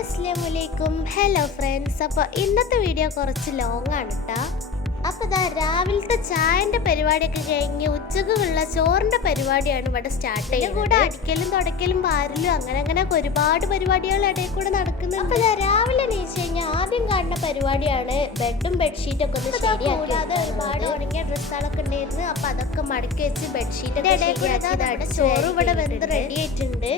അസ്സലാമലൈക്കും. Hello friends അപ്പോൾ ഇന്നത്തെ വീഡിയോ കുറച്ച് ലോങ് ആണ് കേട്ടോ അപ്പോൾ ഇതാ രാവിലത്തെ ചായന്റെ പരിപാടിയൊക്കെ കഴിഞ്ഞ് ഉച്ചക്കുള്ള ചോറിന്റെ പരിപാടിയാണ് ഇവിടെ സ്റ്റാർട്ട് ചെയ്യുന്നത്. കൂടെ അടിക്കലും തുടക്കലും പാരലും അങ്ങനെ അങ്ങനെ ഒരുപാട് പരിപാടികൾ ഇടയിൽ കൂടെ നടക്കുന്നു അപ്പോൾ ഇതാ രാവിലെ എണീച്ച് കഴിഞ്ഞാൽ ആദ്യം കാണുന്ന പരിപാടിയാണ് ബെഡും ബെഡ്ഷീറ്റൊക്കെ ഒന്ന് ശരിയാക്കി ഒരുപാട് ഉണങ്ങിയ ഡ്രസ്സുകളൊക്കെ ഉണ്ടായിരുന്നു. അപ്പോൾ അതൊക്കെ മടക്കി വെച്ച് ബെഡ്ഷീറ്റൊക്കെ കൂടെ ചോറ് ഇവിടെ വെന്ത് റെഡി ആയിട്ടുണ്ട്.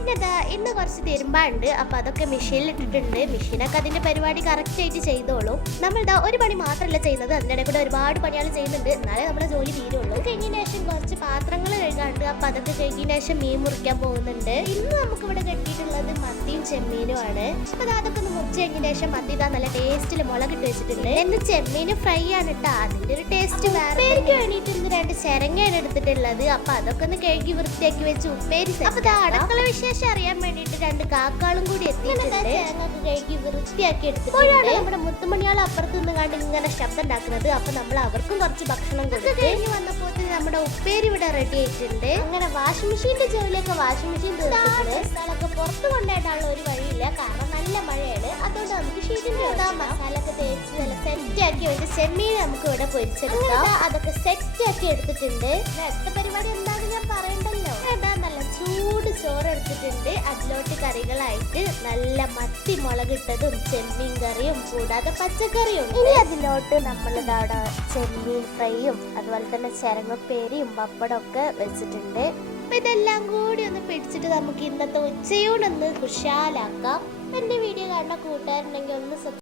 പിന്നെ ദാ ഇന്ന് കുറച്ച് തിരുമ്പാണ്ട്. അപ്പൊ അതൊക്കെ മെഷീനിൽ ഇട്ടിട്ടുണ്ട് മെഷീനൊക്കെ അതിന്റെ പരിപാടി കറക്റ്റ് ആയിട്ട് ചെയ്തോളൂ. നമ്മൾ ദാ ഒരു പണി മാത്രമല്ല ചെയ്യുന്നത്. അതിനിടെ കൂടെ ഒരുപാട് പണികൾ ചെയ്യുന്നുണ്ട്. എന്നാലേ നമ്മുടെ ജോലി തീരുള്ളൂ. കഴിഞ്ഞ ശേഷം കുറച്ച് പാത്രങ്ങൾ കഴുകാണ്ട്. അപ്പൊ അതൊക്കെ കഴിഞ്ഞ ശേഷം മീൻ മുറിക്കാൻ പോകുന്നുണ്ട്. ഇന്ന് നമുക്ക് ഇവിടെ കെട്ടിയിട്ടുള്ളത് അപ്പോൾ അതൊക്കെ ഒന്ന് മുറിച്ച് കഴിഞ്ഞ ശേഷം മത്തി ഇതാ നല്ല ടേസ്റ്റിൽ മുളകിട്ട് വെച്ചിട്ടുണ്ട്. എന്ന് ചെമ്മീന് ഫ്രൈ ആണ് കേട്ടോ അതിന്റെ ഒരു ടേസ്റ്റ് വേറെ വേണ്ടിയിട്ട് ഇന്ന് രണ്ട് ചിരങ്ങയാണ് എടുത്തിട്ടുള്ളത്. അപ്പൊ അതൊക്കെ ഒന്ന് കഴുകി വൃത്തിയാക്കി വെച്ച് ഉപ്പേരി അപ്പൊ അടക്കള വിശേഷം അറിയാൻ വേണ്ടിയിട്ട് രണ്ട് കാക്കാളും കൂടി എത്തിയിട്ടുണ്ട്. കഴുകി വൃത്തിയാക്കി എടുത്തിട്ടുണ്ട്. നമ്മുടെ മുത്തുമണിയാൾ അപ്പുറത്ത് നിന്ന് കണ്ട് ഇങ്ങനെ ശബ്ദം ഉണ്ടാക്കുന്നത്. അപ്പൊ നമ്മൾ അവർക്കും കുറച്ച് ഭക്ഷണം കൊടുത്തു കഴിഞ്ഞ് വന്നപ്പോൾ നമ്മുടെ ഉപ്പേരി ഇവിടെ റെഡി ആയിട്ടുണ്ട്. അങ്ങനെ വാഷിംഗ് മെഷീന്റെ ജോലിയൊക്കെ വാഷിംഗ് മെഷീൻ മസാലൊക്കെ പുറത്ത് കൊണ്ടായിട്ടുള്ള ഒരു വഴിയില്ല. കാരണം നല്ല മഴയാണ്. അതുകൊണ്ട് നമുക്ക് ഷീറ്റിന്റെ മസാല ഒക്കെ തേച്ച് നല്ല സെറ്റ് ആക്കി വെച്ച് ചെമ്മീൻ നമുക്ക് ഇവിടെ പൊരിച്ചെടുക്കാം. അതൊക്കെ സെറ്റ് ആക്കി എടുത്തിട്ടുണ്ട്. അടുത്ത പരിപാടി എടുത്തിട്ടുണ്ട് അതിലോട്ട് കറികളായിട്ട് നല്ല മത്തി മുളകിട്ടതും ചെമ്മീൻ കറിയും കൂടാതെ പച്ചക്കറിയും ഇനി അതിലോട്ട് നമ്മൾ അവിടെ ചെമ്മീൻ ഫ്രൈയും അതുപോലെ തന്നെ ചിരങ്ങപ്പേരിയും പപ്പടമൊക്കെ വെച്ചിട്ടുണ്ട്. അപ്പൊ ഇതെല്ലാം കൂടി ഒന്ന് പിടിച്ചിട്ട് നമുക്ക് ഇന്നത്തെ ഉച്ചയോടൊന്ന് കുശാലാക്കാം. എന്റെ വീഡിയോ കാണുന്ന കൂട്ടുകാരുണ്ടെങ്കിൽ ഒന്ന്